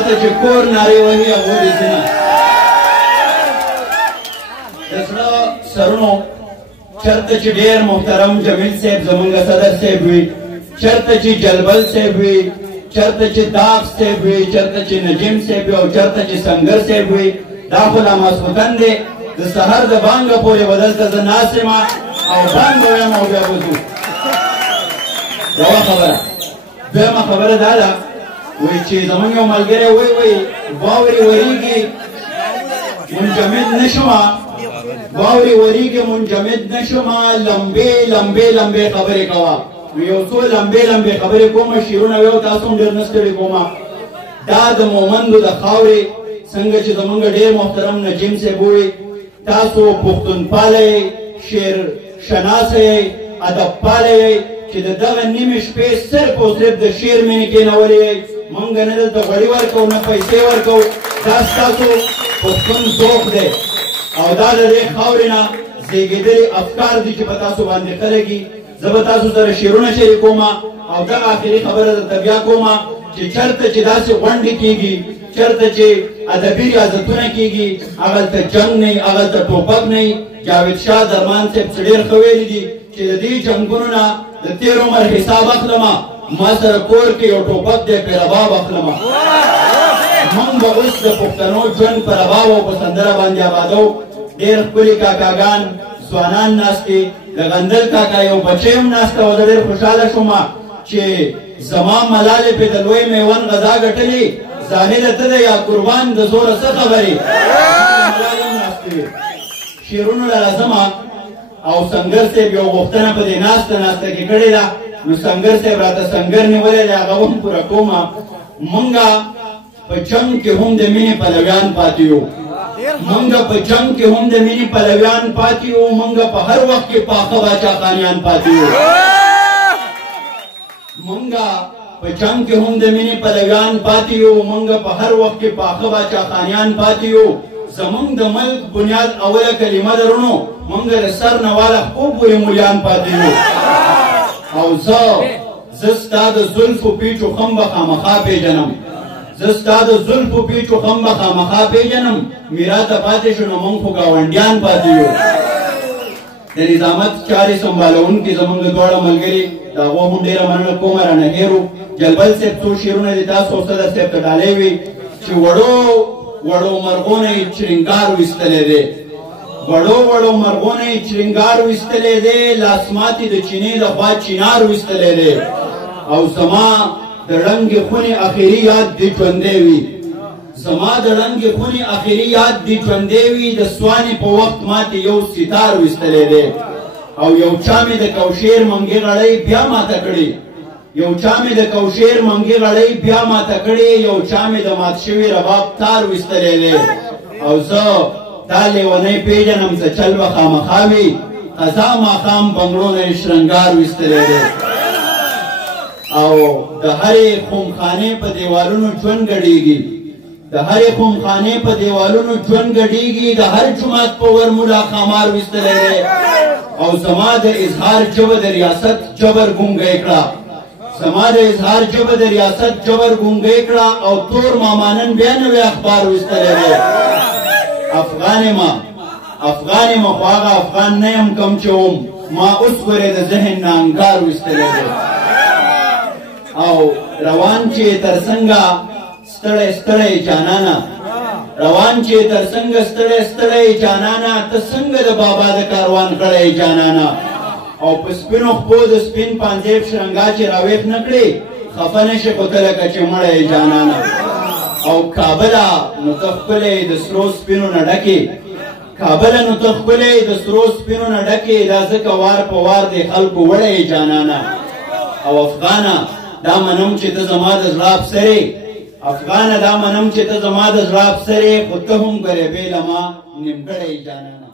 چاته چې کور نارې وهي هغه دې ځینه د زړه سرونو چرته چې ډېر محترم جمیل صاحب زمونږ صدر صاحب وي چرته چې جلبل صاحب وي چرته چې داغ صاحب وي چرته چې نجیم صاحب وي او چرته چې سنگر صاحب وي دا خو لا ماسخوتن دی د سهار د بانګه پورې به دلته زه ناست یم او بانګ به ویم او بیا به ځو یوه خبره دویمه خبره دا ده وایي چې زمونږ یو ملګری وایي واورې ورېږي منجمد نه شومه واورې ورېږي منجمد نه شومه لمبې لمبې لمبې خبرې کوه نو یو څو لمبې لمبې خبرې کومه شعرونه ویو تاسو هم ډېر نه ستړي کومه دا د مومندو د خاورې څنګه چې زمونږ ډېر محترم نجیم صاحب ووایي تاسو پښتونپاله یئ شعر شناسه یئ ادبپاله یئ چې د دغه نیمې شپې صرف او صرف د شعر مینې کېنولې یئ موږ نه دلته غوړي ورکوو نه پیسې ورکوو دا ستاسو پښتون ذوق دی او دا د دې خاورې نه زیږېدلي افکار دي چې په تاسو باندې خلګي زه به تاسو سره شعرونه شریکوم او دغه آخري خبره درته بیا کوم چې چېرته چې داسې غونډې کېږي چېرته چې ادبي ریاضتونه کېږي هغلته جنګ نه وي هغلته ټوپک نه وي جاوید شاه درمان صاحب څه ډېر ښه ویلي دي چې د دې جنګونو نه د تېر عمر حساب اخلمه ما سره کور کې یو ټوپک دی پې رباب اخلمه موږ به اوس د پښتنو ژوند په رباب او په سندره باندې آبادو ډېر ښکلي کاکاګان ځوانان ناست دي د غندل کاکا یو بچی هم ناسته وه زه ډېر خوشحاله شوم چې زما ملالې پې د لوی میوند غذا ګټلې زاهده ته ده یا قربان د زوره څه خبرې ملالې هم ناستې وې شعرونو له راځمه او سنګر صاحب یو غوښتنه په دې ناسته کې کړې ده نو سنګر صاحب راته سنګر نیولی دی هغه هم پوره کومه مونږه په جنګ کې هم د مینې پلویان پاتې یو مونږه په جنګ کې هم د مینې پلویان پاتې یو مونږه په هر وخت کې پاخه باچا خانیان پاتې یو مونږه په جنګ کې هم د مینې پلویان پاتې یو مونږه په هر وخت کې پاخه باچا خانیان پاتې یو زمونږ د ملک بنیاد اوله کلمه درونو مونږه د سر نه واله خو پورې مولیان پاتې یو او زه ستا د زلفو پیچو خم به خامخا پیژنم زه ستا د زلفو پیچو خم به خامخا پیژنم میرا ته پاتې شو نو مونږ خو ګاونډیان پاتې یو د نظامت چارې سنبالونکي زمونږ دواړه ملګري د هغو هم ډېره مننه کوم رانه هېرو جلبل صاحب څو شعرونه دي تاسو صدر صاحب ته ډالۍ وي چې وړو مرغونه یې چرنګار ویستلی دی وړو مرغونه یې چرنګار ویستلی دی لاسماتې د چینې د خوا چینار ویستلی دی او زما د ړنګې خونې اخري یاد دې ژوندی وي زما د ړنګې خونې اخري یاد دې ژوندی وي د سوانې په وخت ماته یو ستار ویستلی دی او یو چا مې د کوشیر منګې غړۍ بیا ماته کړې یو چا مې د کوشیر منګې غړۍ بیا ماته کړې یو چا مې د مات شوي رباب تار ویستلی دی او زه دا لیونی پیژنم څه چل به خامخا وي قضا ماښام بنګړو نه یې شرنګار ویستلی دی او د هرې خمخانې په دیوالونو ژوند ګډېږي د هرې خمخانې په دیوالونو ژوند ګډېږي د هر جومات په ور ملا خامار ویستلی دی او زما د اظهار ژبه د ریاست جبر ګونګی کړه زما د اظهار ژبه د ریاست جبر ګونګی کړه او تور مامانن بیا نوی اخبار ویستلی دی افغان ما خو هغه افغان نه یم کوم چې وم ما اوس ورې د ذهن نه انګار ویستلی دی او روان چې تر څنګه ستړی ستړی جانانه روان چې تر څنګه ستړی ستړی جانانه ته څنګه د بابا د کاروان کړی جانانه او په سپینو خپو د سپین پانځیب شرنګا چې راویښ نه کړې خفه نه شي خو ته لکه چې مړی جانانه او کابله نو ته ښکلی د سرو سپینو نه ډکې کابله نو ته ښکلی د سرو سپینو نه ډکې دا ځکه وار په وار د خلکو وړی جانانه او افغانه دا منم چې ته زما د زړه افسرې افغانه دا منم چې ته زما د زړه افسرې خو ته هم ګریبې له ما نیمګړی جانانه